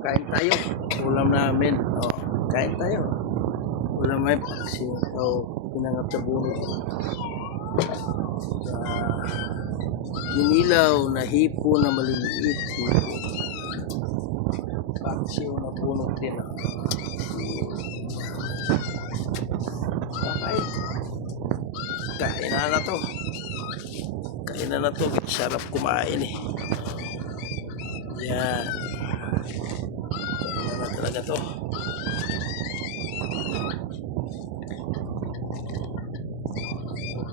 Kain tayo. Ulam namin. Oh, kain tayo. Ulam ay paksiw. Pinangat sa bunot. Ginilaw na hipo na maliliit. Paksiw na bunot din. Okay. Kain na to. Kain na to. Sarap kumain eh. Yan. Kain na talaga to.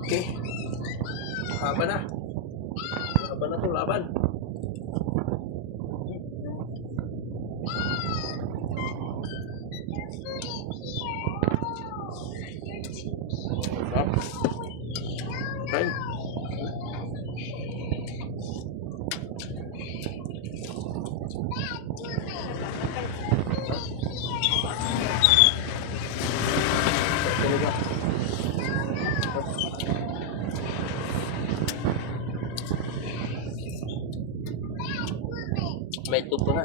Okay. Laban na. Laban na to, laban. Kain. May tupo nga.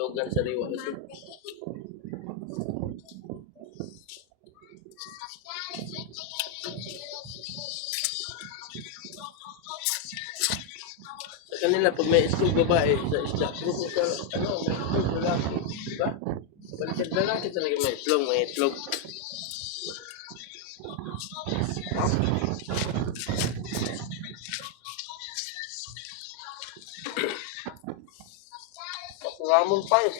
Logan sariwa na siya. Sa kanila, pag may islog babae, sa isda, may islog lalaki. Diba? Sa balikan lalaki talaga may islog. Ramon pa eh.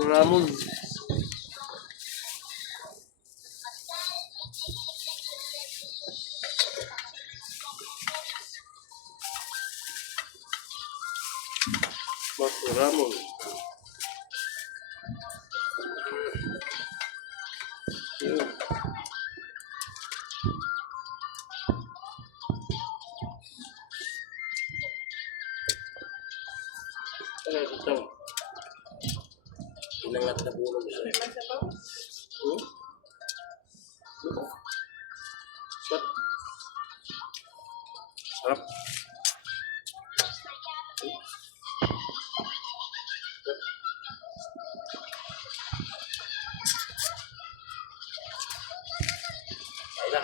Ramon. Ramon. Ito. Pinangat na puro siya. Sarap. Ay na.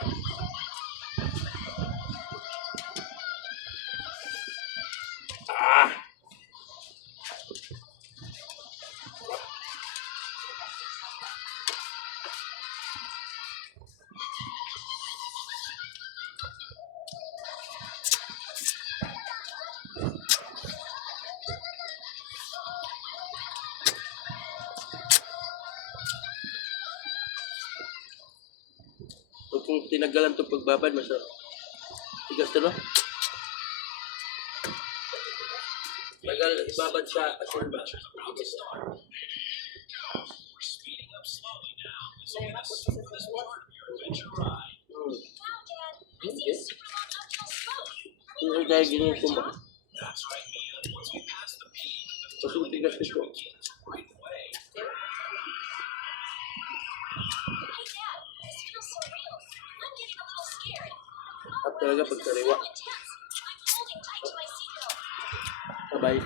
Kung tinagalan itong pagbabad, masarap. Tigas ito, no? Tagal, ibabad sa asulba. Hindi dahil ganyan ito mo. Kasi tigas ito. At talaga pagkariwa. Bye-bye.